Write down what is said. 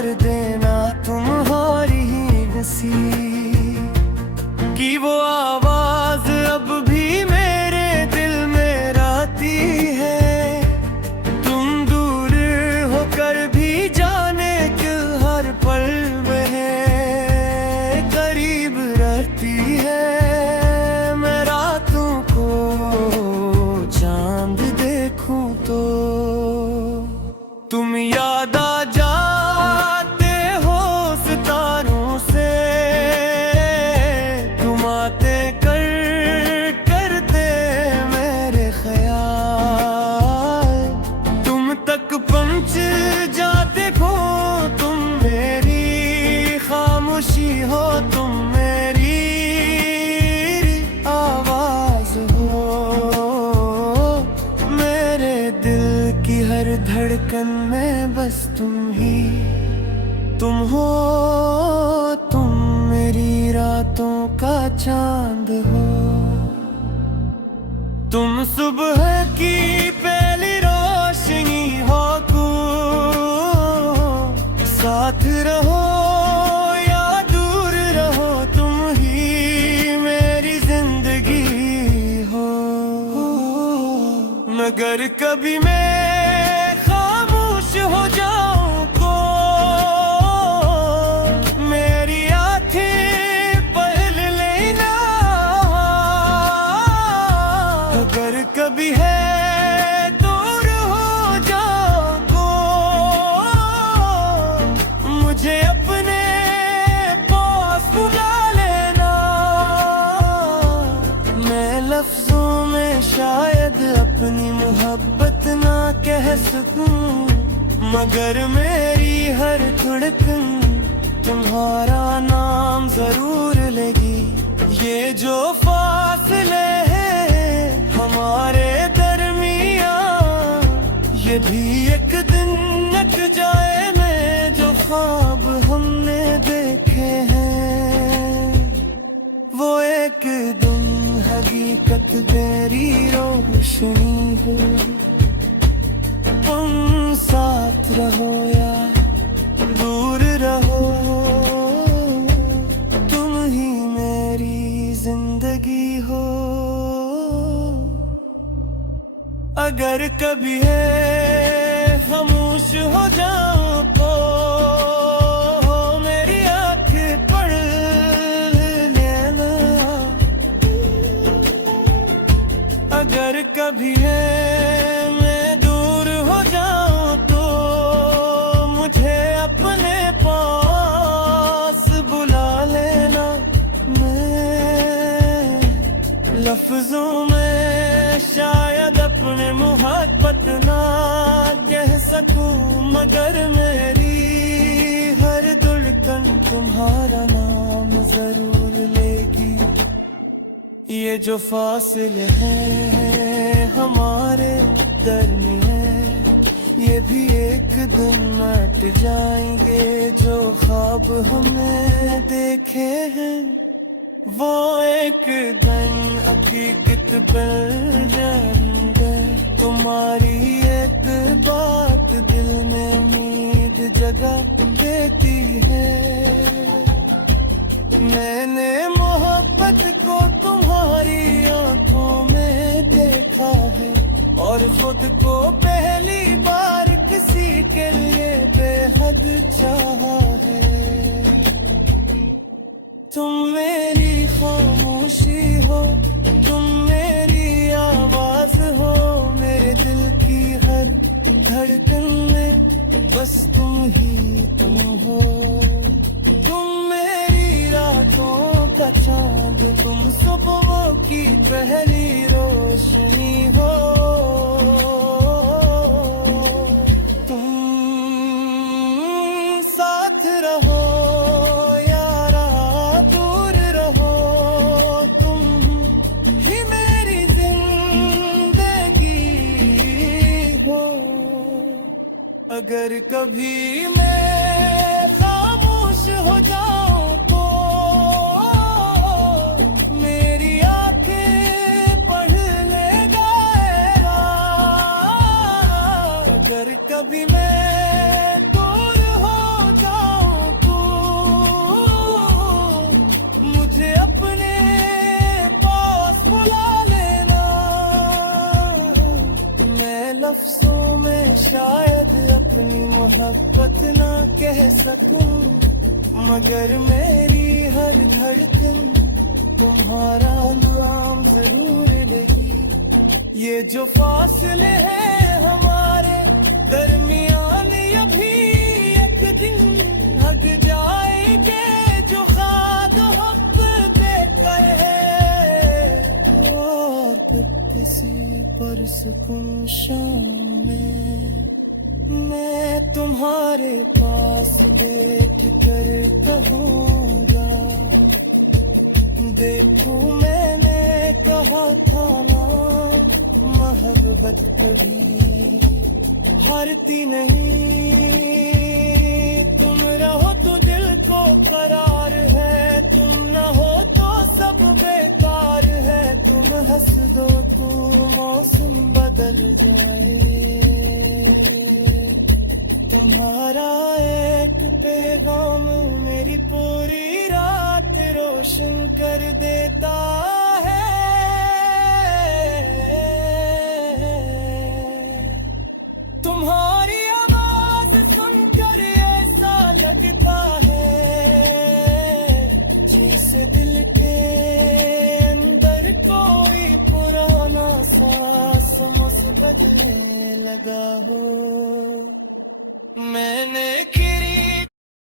कर देना तुम्हारी ही नसीब की वो आवाज अब भी मेरे दिल में राती है। तुम दूर होकर भी जाने क्यों हर पल में करीब रहती है। मैं रातों को चांद देखूं तो तुम याद आ जाते हो सितारों से। तुम आते करते मेरे ख्याल तुम तक पहुंच जाते हो। तुम मेरी खामोशी हो, तुम मेरी आवाज हो। मेरे दिल की हर धड़कन में बस तुम हो। तुम मेरी रातों का चांद हो। तुम सुबह की पहली रोशनी हो। साथ रहो या दूर रहो, तुम ही मेरी जिंदगी हो। मगर कभी मैं खामोश हो जाऊं तो मेरी आंखें पढ़ लेना। अगर कभी है दूर हो जाऊं तो मुझे अपने पास बुला लेना। मैं लफ्जों में शायद अपनी मोहब्बत ना कह सकूं, मगर मेरी हर धड़कन तुम्हारा नाम जरूर लेगी। ये जो फासले हैं हमारे दरमियां, ये भी एक दिन नट जाए। मैं जो ख्वाब हमने देखे हैं वो एक दिन हकीकत मेरी रोशनी हो। तुम साथ रहो या दूर रहो, तुम ही मेरी जिंदगी हो। अगर कभी है खामोश हो जाऊं तो मेरी आंखें पढ़ लेना। अगर कभी है मैं दूर हो जाऊं तो मुझे अपने पास बुला लेना। मैं लफ्जों में शायद अपने मोहब्बत ना कह सकूं, मगर मेरी हर धड़कन तुम्हारा नाम जरूर लेगी। ये जो फासले हैं हमारे दरमियां, ये भी एक दिन मिट जाएंगे। जो ख्वाब हमने देखे हैं वो एक दिन हकीकत बन जाएंगे। तुम्हारी एक बात दिल में उम्मीद जगा देती है। मैंने मोहब्बत को तुम्हारी आंखों में देखा है और खुद को पहली बार किसी के लिए बेहद चाहा है। तुम मेरी खामोशी हो, तुम मेरी आवाज हो। मेरे दिल की हर धड़कन में बस तुम हो। तुम मेरी रातों का चांद, तुम सुबह की पहली रोशनी हो। तुम साथ रहो यारा दूर रहो, तुम ही मेरी जिंदगी हो। अगर कभी मैं खामोश हो जाऊं तो मेरी आंखें पढ़ लेगा। अगर कभी मैं दूर हो जाऊं मोहब्बत ना कह सकूं, मगर मेरी हर धड़कन तुम्हारा नाम जरूर लेगी। ये जो फासले हैं हमारे दरमियान, अभी एक दिन हट जाएंगे, जो खाद हक देकर है। और फिर किसी पर सुकून शाम में मैं तुम्हारे पास बैठ कर कहूँगा, देखो मैंने कहा था ना, मोहब्बत कभी हारती नहीं। तुम रहो तो दिल को करार है, तुम न हो तो सब बेकार है। तुम हंस दो तो मौसम बदल जाए, तुम्हारा एक पैगाम मेरी पूरी रात रोशन कर देता है। तुम्हारी आवाज सुनकर ऐसा लगता है जैसे दिल के अंदर कोई पुराना सा समस बदलने लगा हो। मैंने